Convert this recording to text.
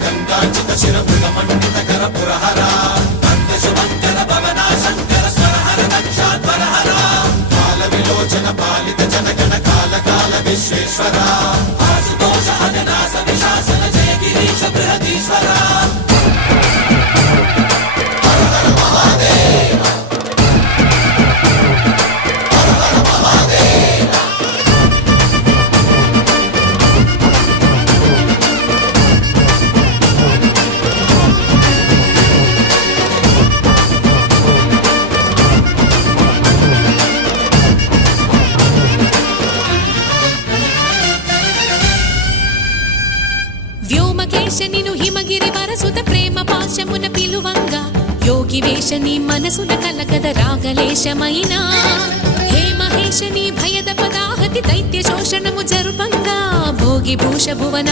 గంగాచిత శిరమృగమండిత కర పురహర శుభంకర భవనా శంకర స్వరహర దక్షాధ్వరహర కాల విలోచన పాలిత జనగణ కాల కాల విశ్వేశ్వర ఆశుతోష అజనాస విశాసన జయ గిరీశ బృహదీశ్వర వ్యోమకేశనిను హిమగిరి వరసుత ప్రేమ పాశమున పిలువంగా యోగి వేషని మనసున కలగద రాగలేశమైన హే మహేశని భయద పదాహతి దైత్య శోషణము జరుపంగా భోగి భూష భువన